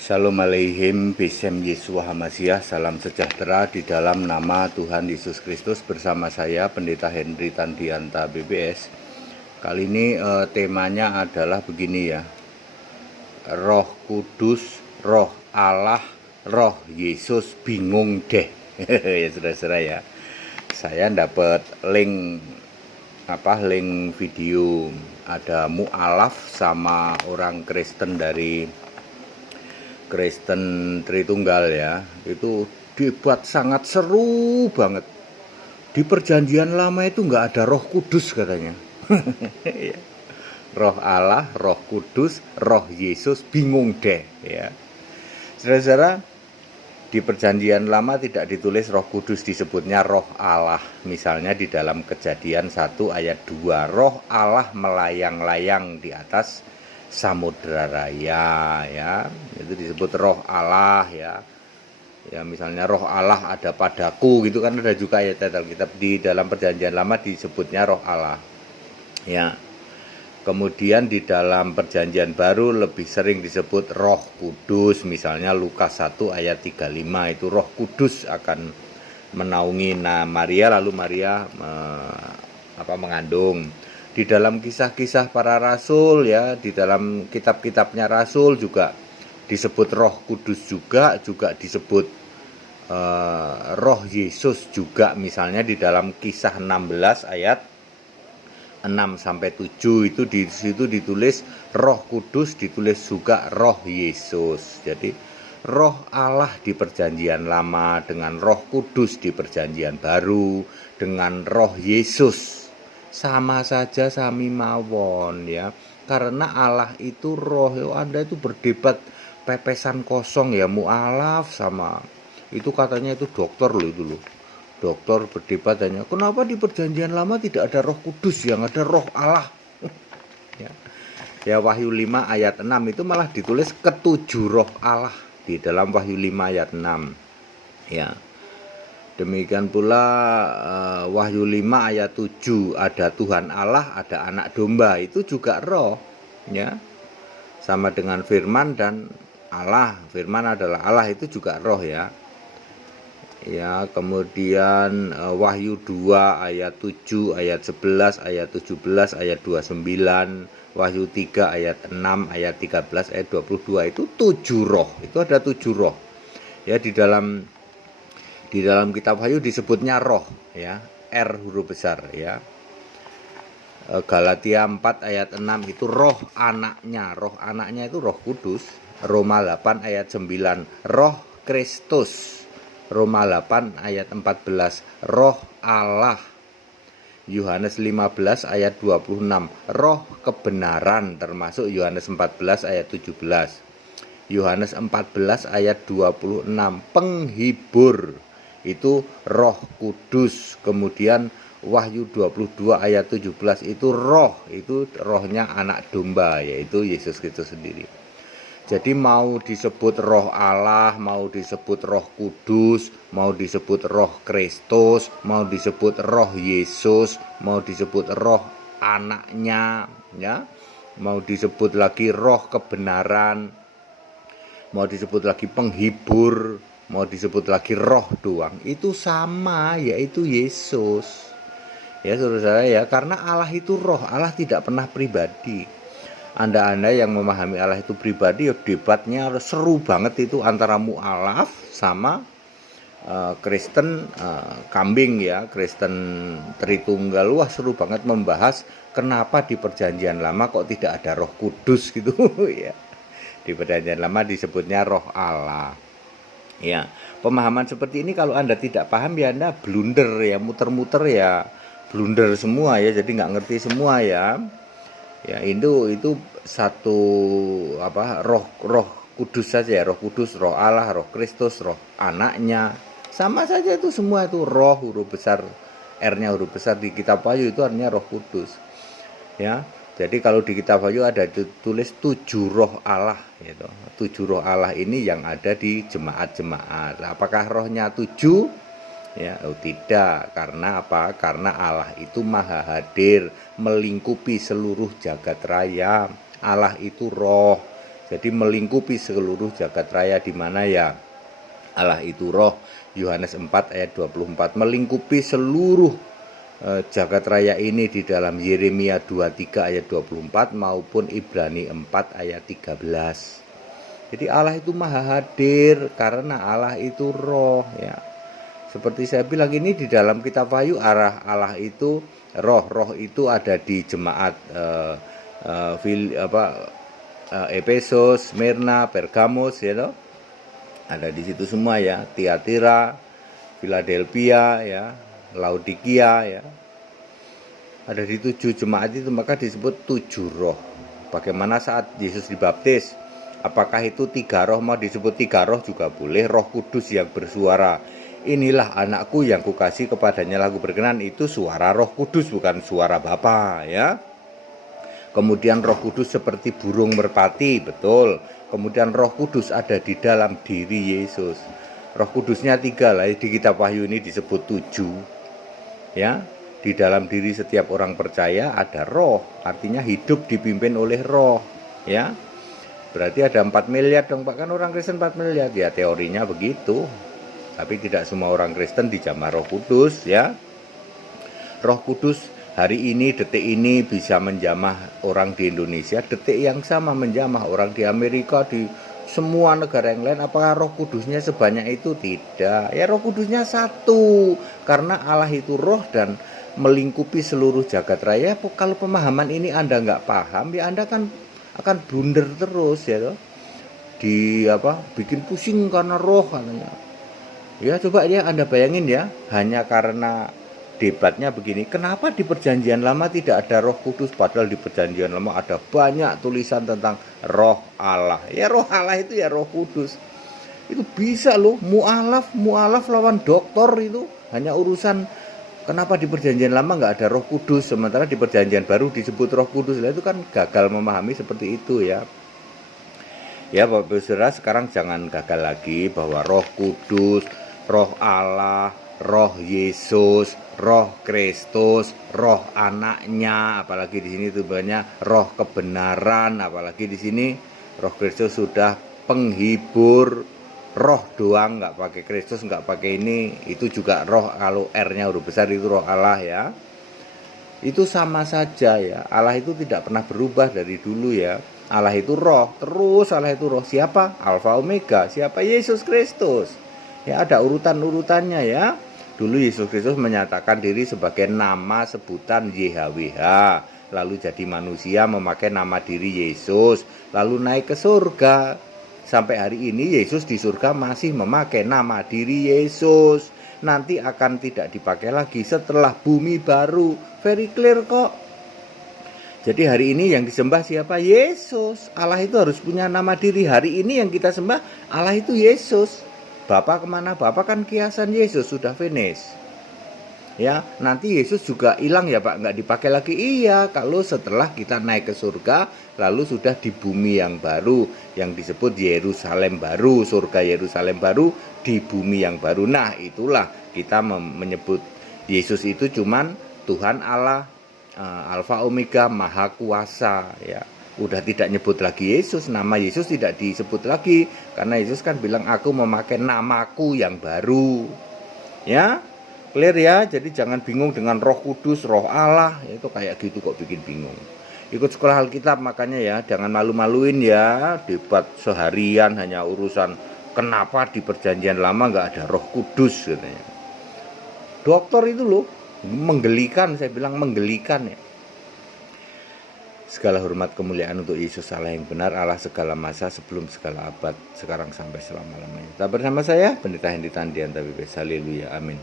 Shalom Aleihim, Besem Yesua Hamasiah, salam sejahtera di dalam nama Tuhan Yesus Kristus. Bersama saya Pendeta Henry Tandianta BBS. Kali ini temanya adalah begini ya, Roh Kudus, Roh Allah, Roh Yesus bingung deh. Ya saudara-saudara ya, saya dapat link video, ada mu'alaf sama orang Kristen dari Kristen Tritunggal ya, itu debat sangat seru banget. Di perjanjian lama itu nggak ada Roh Kudus katanya. Roh Allah, Roh Kudus, Roh Yesus bingung deh ya. Saudara-saudara, di perjanjian lama tidak ditulis Roh Kudus, disebutnya Roh Allah. Misalnya di dalam Kejadian 1 ayat 2, Roh Allah melayang-layang di atas samudra raya ya, itu disebut Roh Allah ya. Ya misalnya Roh Allah ada padaku gitu kan, ada juga ayat Alkitab di dalam perjanjian lama disebutnya Roh Allah ya. Kemudian di dalam perjanjian baru lebih sering disebut Roh Kudus, misalnya Lukas 1 ayat 35, itu Roh Kudus akan menaungi Maria, lalu Maria mengandung. Di dalam kisah-kisah para rasul ya, di dalam kitab-kitabnya rasul juga disebut Roh Kudus, juga disebut Roh Yesus juga. Misalnya di dalam Kisah 16 ayat 6 sampai 7 itu di situ ditulis Roh Kudus, ditulis juga Roh Yesus. Jadi Roh Allah di perjanjian lama dengan Roh Kudus di perjanjian baru dengan Roh Yesus sama saja, sami mawon ya, karena Allah itu roh. Anda itu berdebat pepesan kosong ya, mu'alaf sama itu katanya itu dokter loh, itu loh dokter berdebat hanya kenapa di perjanjian lama tidak ada Roh Kudus, yang ada Roh Allah. ya Wahyu 5 ayat 6 itu malah ditulis ketujuh roh Allah di dalam Wahyu 5 ayat 6 ya. Demikian pula Wahyu 5 ayat 7, ada Tuhan Allah, ada anak domba, itu juga roh ya. Sama dengan firman dan Allah, firman adalah Allah, itu juga roh ya. Ya, kemudian Wahyu 2 ayat 7, ayat 11, ayat 17, ayat 29, Wahyu 3 ayat 6, ayat 13, ayat 22, itu 7 roh. Itu ada 7 roh. Ya, di dalam kitab Wahyu disebutnya roh ya, R huruf besar ya. Galatia 4 ayat 6 itu roh anaknya itu Roh Kudus. Roma 8 ayat 9 Roh Kristus. Roma 8 ayat 14 Roh Allah. Yohanes 15 ayat 26 Roh kebenaran, termasuk Yohanes 14 ayat 17. Yohanes 14 ayat 26 penghibur, itu Roh Kudus. Kemudian Wahyu 22 ayat 17 itu rohnya anak domba, yaitu Yesus Kristus sendiri. Jadi mau disebut Roh Allah, mau disebut Roh Kudus, mau disebut Roh Kristus, mau disebut Roh Yesus, mau disebut roh anaknya ya, mau disebut lagi roh kebenaran, mau disebut lagi penghibur, mau disebut lagi roh doang, itu sama, yaitu Yesus. Ya saudara ya, karena Allah itu roh, Allah tidak pernah pribadi. Anda yang memahami Allah itu pribadi, ya debatnya seru banget itu antara mu'alaf sama Kristen kambing ya, Kristen Tritunggal. Wah seru banget membahas kenapa di perjanjian lama kok tidak ada Roh Kudus gitu ya. Di perjanjian lama disebutnya Roh Allah. Ya, pemahaman seperti ini kalau Anda tidak paham ya Anda blunder ya, muter-muter ya, blunder semua ya, jadi nggak ngerti semua ya. Ya itu satu roh kudus saja ya, Roh Kudus, Roh Allah, Roh Kristus, Roh anaknya, sama saja itu semua, itu roh huruf besar, R-nya huruf besar. Di kitab Wahyu itu artinya Roh Kudus ya. Jadi kalau di kitab Wahyu ada ditulis 7 roh Allah gitu. 7 roh Allah ini yang ada di jemaat-jemaat. Apakah rohnya 7? Ya, tidak. Karena apa? Karena Allah itu maha hadir, melingkupi seluruh jagat raya. Allah itu roh. Jadi melingkupi seluruh jagat raya, di mana ya Allah itu roh. Yohanes 4 ayat 24 melingkupi seluruh jagat raya ini di dalam Yeremia 23 ayat 24 maupun Ibrani 4 ayat 13. Jadi Allah itu maha hadir karena Allah itu roh ya. Seperti saya bilang ini di dalam kitab Wahyu, arah Allah itu roh. Roh itu ada di jemaat Efesus, Smyrna, Pergamos ya toh. Ada di situ semua ya, Tiatira, Philadelphia ya, Laodikia ya. Ada di 7 jemaat itu, maka disebut 7 roh. Bagaimana saat Yesus dibaptis? Apakah itu 3 roh? Mau disebut 3 roh juga boleh. Roh Kudus yang bersuara, inilah anakku yang kukasih, kepadanya aku berkenan. Itu suara Roh Kudus, bukan suara Bapa ya. Kemudian Roh Kudus seperti burung merpati, betul. Kemudian Roh Kudus ada di dalam diri Yesus. Roh Kudusnya 3 lah, di kitab Wahyu ini disebut 7 ya. Di dalam diri setiap orang percaya ada roh, artinya hidup dipimpin oleh roh ya. Berarti ada 4 miliar dong Pak, kan orang Kristen 4 miliar ya, teorinya begitu. Tapi tidak semua orang Kristen dijamah Roh Kudus ya. Roh Kudus hari ini, detik ini bisa menjamah orang di Indonesia, detik yang sama menjamah orang di Amerika, di semua negara yang lain. Apakah Roh Kudusnya sebanyak itu? Tidak. Ya, Roh Kudusnya satu. Karena Allah itu roh dan melingkupi seluruh jagat raya. Kalau pemahaman ini Anda nggak paham, ya Anda kan akan blunder terus ya toh. Bikin pusing karena roh katanya. Ya coba ya Anda bayangin ya, hanya karena debatnya begini, kenapa di perjanjian lama tidak ada Roh Kudus, padahal di perjanjian lama ada banyak tulisan tentang roh Allah. Ya roh Allah itu ya Roh Kudus. Itu bisa loh, mu'alaf lawan doktor itu hanya urusan kenapa di perjanjian lama nggak ada Roh Kudus, sementara di perjanjian baru disebut Roh Kudus. Nah, itu kan gagal memahami seperti itu ya. Ya Bapak Saudara, sekarang jangan gagal lagi bahwa Roh Kudus, Roh Allah, Roh Yesus, Roh Kristus, Roh anaknya, apalagi di sini tujuannya Roh kebenaran, apalagi di sini Roh Kristus sudah penghibur, roh doang, nggak pakai Kristus, nggak pakai ini, itu juga roh. Kalau R-nya huruf besar itu Roh Allah ya. Itu sama saja ya. Allah itu tidak pernah berubah dari dulu ya. Allah itu roh, terus Allah itu roh. Siapa? Alfa Omega. Siapa? Yesus Kristus. Ya ada urutan-urutannya ya. Dulu Yesus Kristus menyatakan diri sebagai nama sebutan YHWH, lalu jadi manusia memakai nama diri Yesus, lalu naik ke surga. Sampai hari ini Yesus di surga masih memakai nama diri Yesus. Nanti akan tidak dipakai lagi setelah bumi baru. Very clear kok. Jadi hari ini yang disembah siapa? Yesus. Allah itu harus punya nama diri. Hari ini yang kita sembah Allah itu Yesus. Bapak kemana? Bapak kan kiasan Yesus, sudah finish. Ya, nanti Yesus juga hilang ya Pak, nggak dipakai lagi. Iya, kalau setelah kita naik ke surga, lalu sudah di bumi yang baru, yang disebut Yerusalem baru, surga Yerusalem baru, di bumi yang baru. Nah, itulah kita menyebut Yesus itu cuman Tuhan Allah, Alfa Omega, Maha Kuasa ya. Udah tidak nyebut lagi Yesus, nama Yesus tidak disebut lagi karena Yesus kan bilang aku memakai namaku yang baru. Ya, clear ya. Jadi jangan bingung dengan Roh Kudus, Roh Allah, itu kayak gitu kok bikin bingung. Ikut sekolah Alkitab makanya ya, jangan malu-maluin ya. Debat seharian hanya urusan kenapa di perjanjian lama nggak ada Roh Kudus katanya. Dokter itu loh, menggelikan, saya bilang menggelikan ya. Segala hormat kemuliaan untuk Yesus Allah yang benar, Allah segala masa, sebelum segala abad, sekarang sampai selama-lamanya. Tetap bersama saya, Pendeta Hendy Tandian, Haleluya, amin.